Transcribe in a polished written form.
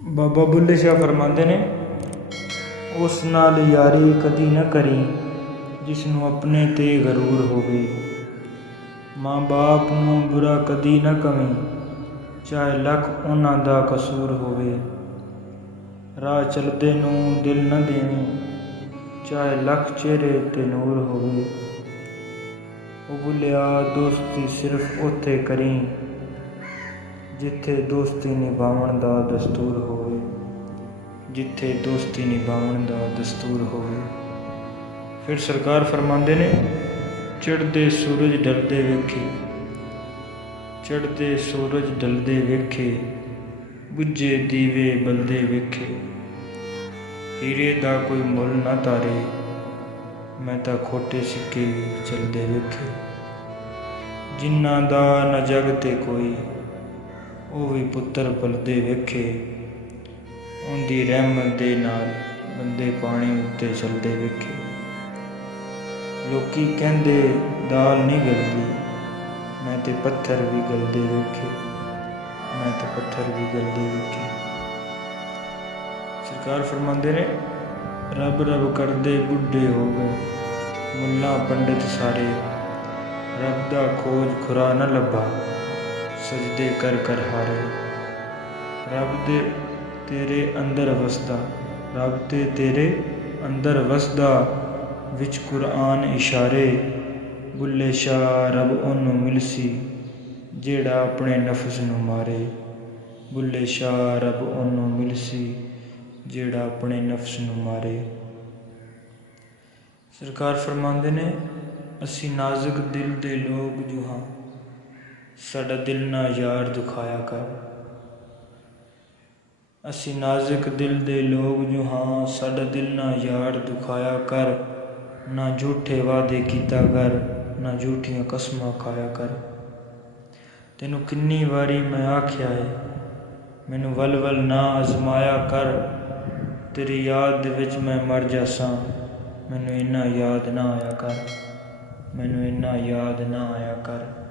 ਬਾਬਾ ਬੁੱਲੇ ਸ਼ਾਹ ਫਰਮਾਉਂਦੇ ਨੇ, ਉਸ ਨਾਲ ਯਾਰੀ ਕਦੀ ਨਾ ਕਰੀ ਜਿਸ ਨੂੰ ਆਪਣੇ 'ਤੇ ਗਰੂਰ ਹੋਵੇ। ਮਾਂ ਬਾਪ ਨੂੰ ਬੁਰਾ ਕਦੀ ਨਾ ਕਵੀਂ, ਚਾਹੇ ਲੱਖ ਉਹਨਾਂ ਦਾ ਕਸੂਰ ਹੋਵੇ। ਰਾਹ ਚਲਦੇ ਨੂੰ ਦਿਲ ਨਾ ਦੇਵੀਂ, ਚਾਹੇ ਲੱਖ ਚਿਹਰੇ 'ਤੇ ਨੂਰ ਹੋਵੇ। ਉਹ ਬੁੱਲਿਆ ਦੋਸਤੀ ਸਿਰਫ ਉੱਥੇ ਕਰੀਂ ਜਿੱਥੇ ਦੋਸਤੀ ਨਿਭਾਉਣ ਦਾ ਦਸਤੂਰ ਹੋਵੇ। ਜਿੱਥੇ ਦੋਸਤੀ ਨਿਭਾਉਣ ਦਾ ਦਸਤੂਰ ਹੋਵੇ। ਫਿਰ ਸਰਕਾਰ ਫਰਮਾਉਂਦੇ ਨੇ, ਚੜ੍ਹਦੇ ਸੂਰਜ ਢਲਦੇ ਵੇਖੇ, ਚੜ੍ਹਦੇ ਸੂਰਜ ਢਲਦੇ ਵੇਖੇ, ਬੁੱਝੇ ਦੀਵੇ ਬਲਦੇ ਵੇਖੇ। ਹੀਰੇ ਦਾ ਕੋਈ ਮੁੱਲ ਨਾ ਤਾਰੇ, ਮੈਂ ਤਾਂ ਖੋਟੇ ਸਿੱਕੇ ਵੀ ਚਲਦੇ ਵੇਖੇ। ਜਿਨ੍ਹਾਂ ਦਾ ਨਾ ਜਗ 'ਤੇ ਕੋਈ, ਉਹ ਵੀ ਪੁੱਤਰ ਪਲਦੇ ਵੇਖੇ। ਉਹਦੀ ਰਹਿਮਤ ਦੇ ਨਾਲ ਬੰਦੇ ਪਾਣੀ ਉੱਤੇ ਚਲਦੇ ਵੇਖੇ। ਲੋਕੀ ਕਹਿੰਦੇ ਦਾਲ ਨਹੀਂ ਗਲਦੀ, ਮੈਂ ਤੇ ਪੱਥਰ ਵੀ ਗਲਦੇ ਵੇਖੇ। ਮੈਂ ਤੇ ਪੱਥਰ ਵੀ ਗਲਦੇ ਵੇਖੇ। ਸਰਕਾਰ ਫਰਮਾਉਂਦੇ ਨੇ, ਰੱਬ ਰੱਬ ਕਰਦੇ ਬੁੱਢੇ ਹੋ ਗਏ, ਮੁੱਲਾ ਪੰਡਿਤ ਸਾਰੇ। ਰੱਬ ਦਾ ਖੋਜ ਖੁਰਾ ਨਾ ਲੱਭਾ, ਸਜਦੇ ਕਰ ਕਰ ਹਾਰੇ। ਰੱਬ ਦੇ ਤੇਰੇ ਅੰਦਰ ਵਸਦਾ, ਰੱਬ ਤੇ ਤੇਰੇ ਅੰਦਰ ਵਸਦਾ, ਵਿੱਚ ਕੁਰਾਨ ਇਸ਼ਾਰੇ। ਬੁੱਲੇ ਸ਼ਾਹ ਰੱਬ ਉਹਨੂੰ ਮਿਲਸੀ, ਜਿਹੜਾ ਆਪਣੇ ਨਫਸ ਨੂੰ ਮਾਰੇ। ਬੁੱਲੇ ਸ਼ਾਹ ਰੱਬ ਉਹਨੂੰ ਮਿਲਸੀ, ਜਿਹੜਾ ਆਪਣੇ ਨਫਸ ਨੂੰ ਮਾਰੇ। ਸਰਕਾਰ ਫਰਮਾਉਂਦੇ ਨੇ, ਅਸੀਂ ਨਾਜ਼ੁਕ ਦਿਲ ਦੇ ਲੋਕ ਜੋ ਹਾਂ, ਸਾਡਾ ਦਿਲ ਨਾ ਯਾਰ ਦੁਖਾਇਆ ਕਰ। ਅਸੀਂ ਨਾਜ਼ੁਕ ਦਿਲ ਦੇ ਲੋਕ ਜੋ ਹਾਂ, ਸਾਡਾ ਦਿਲ ਨਾ ਯਾਰ ਦੁਖਾਇਆ ਕਰ। ਨਾ ਝੂਠੇ ਵਾਅਦੇ ਕੀਤਾ ਕਰ, ਨਾ ਝੂਠੀਆਂ ਕਸਮਾਂ ਖਾਇਆ ਕਰ। ਤੈਨੂੰ ਕਿੰਨੀ ਵਾਰੀ ਮੈਂ ਆਖਿਆ ਏ, ਮੈਨੂੰ ਵੱਲ ਵੱਲ ਨਾ ਅਜ਼ਮਾਇਆ ਕਰ। ਤੇਰੀ ਯਾਦ ਦੇ ਵਿੱਚ ਮੈਂ ਮਰ ਜਾਸਾਂ, ਮੈਨੂੰ ਇੰਨਾ ਯਾਦ ਨਾ ਆਇਆ ਕਰ। ਮੈਨੂੰ ਇੰਨਾ ਯਾਦ ਨਾ ਆਇਆ ਕਰ।